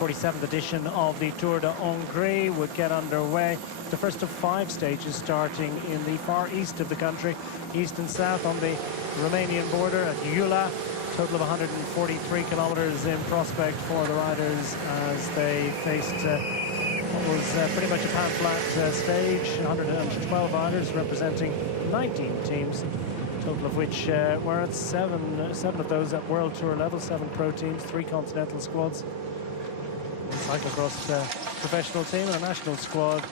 47th edition of the Tour de Hongrie would get underway. The first of 5 stages starting in the far east of the country, east and south on the Romanian border at Iula. Total of 143 kilometers in prospect for the riders as they faced what was pretty much a pan-flat stage. 112 riders representing 19 teams, total of which were at seven of those at World Tour level, 7 pro teams, 3 continental squads, a cyclocross professional team and a national squad.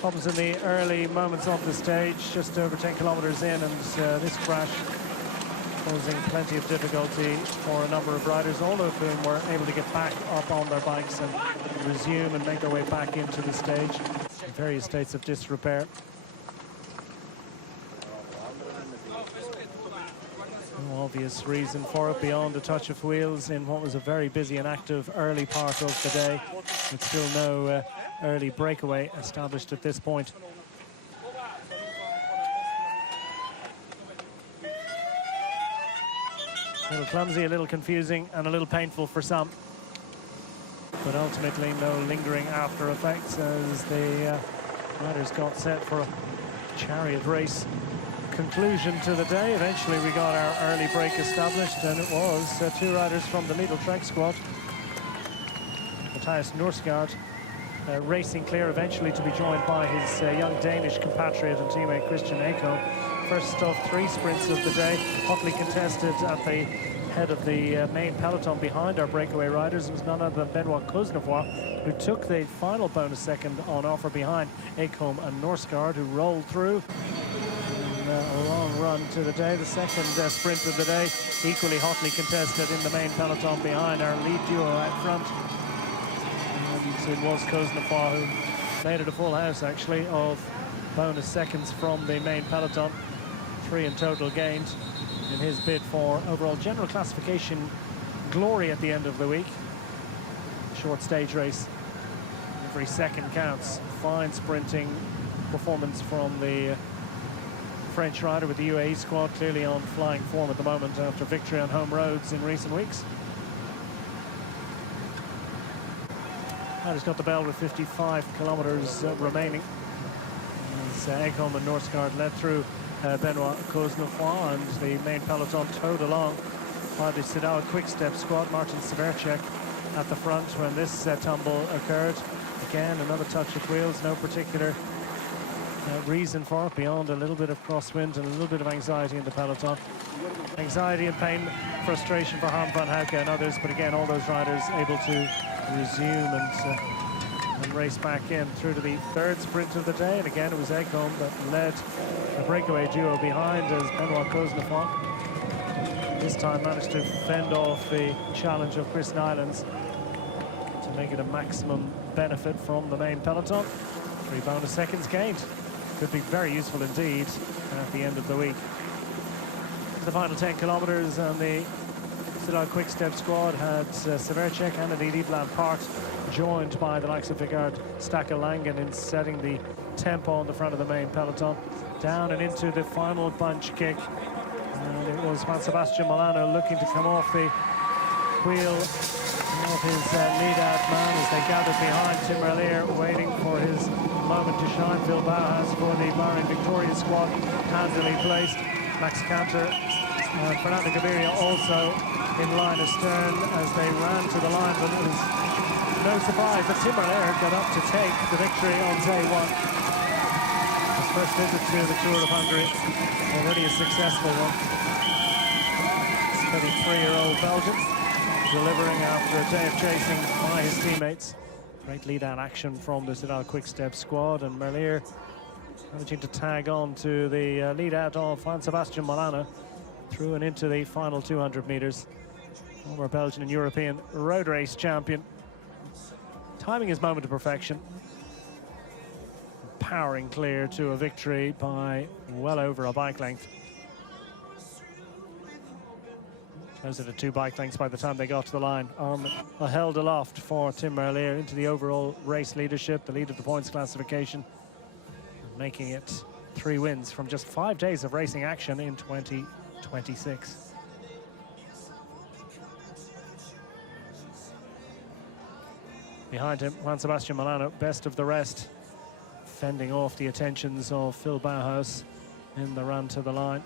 Problems in the early moments of the stage, just over 10 kilometers in, and this crash causing plenty of difficulty for a number of riders, all of whom were able to get back up on their bikes and resume and make their way back into the stage in various states of disrepair. No obvious reason for it beyond a touch of wheels in what was a very busy and active early part of the day, with still no early breakaway established at this point. A little clumsy, a little confusing, and a little painful for some. But ultimately, no lingering after effects as the riders got set for a chariot race conclusion to the day. Eventually, we got our early break established, and it was 2 riders from the Lidl Trek squad. Mathias Norsgaard racing clear, eventually to be joined by his young Danish compatriot and teammate Christian Ekholm. First of 3 sprints of the day, hotly contested at the head of the main peloton behind our breakaway riders. It was none other than Benoit Cosnefroy who took the final bonus second on offer behind Ekholm and Norsgaard, who rolled through. A long run to the day. The second sprint of the day, equally hotly contested in the main peloton behind our lead duo out front. And it was Cosnefroy who made it a full house, actually, of bonus seconds from the main peloton. 3 in total gained in his bid for overall general classification glory at the end of the week. Short stage race, every second counts. Fine sprinting performance from the French rider with the UAE squad, clearly on flying form at the moment after victory on home roads in recent weeks. Rider's got the bell with 55 kilometers remaining. As Ekholm and Norsgaard led through Benoit Cosnefroy, and the main peloton towed along by the Sidao Quick-Step squad. Martin Severcek at the front when this tumble occurred. Again, another touch of wheels, no particular reason for it beyond a little bit of crosswind and a little bit of anxiety in the peloton. Anxiety and pain, frustration for Harm van Houke and others, but again, all those riders able to resume and race back in through to the 3rd sprint of the day. And again, it was Ekholm that led the breakaway duo behind as Benoit Cosnefroy this time managed to fend off the challenge of Chris Nylands to make it a maximum benefit from the main peloton. 3 bonus seconds gained. Could be very useful indeed at the end of the week. The final 10 kilometers, and the Sidao Quick-Step squad had Severcek and indeed Yves Lampart, joined by the likes of Vigard Stackel-Langen in setting the tempo on the front of the main peloton. Down and into the final bunch kick, and it was Juan Sebastian Molano looking to come off the wheel of his lead-out man as they gathered behind Tim Merlier, waiting for his moment to shine. Phil Bauhaus for the Bahrain Victoria squad, handily placed. Max Canter and Fernando Gaviria also in line astern as they ran to the line, but it was no surprise that Tim Merlier got up to take the victory on day 1. His first visit to the Tour of Hungary, already a successful one. 33-year-old Belgian, delivering after a day of chasing by his teammates. Great lead-out action from the Sidao Quick-Step squad, and Merlier managing to tag on to the lead-out of Juan Sebastian Molano through and into the final 200 meters. Former Belgian and European road race champion. Timing his moment to perfection. Powering clear to a victory by well over a bike length. Closer to 2 bike lengths by the time they got to the line. Held aloft for Tim Merlier into the overall race leadership, the lead of the points classification, making it 3 wins from just 5 days of racing action in 2026. Behind him, Juan Sebastian Milano, best of the rest, fending off the attentions of Phil Bauhaus in the run to the line.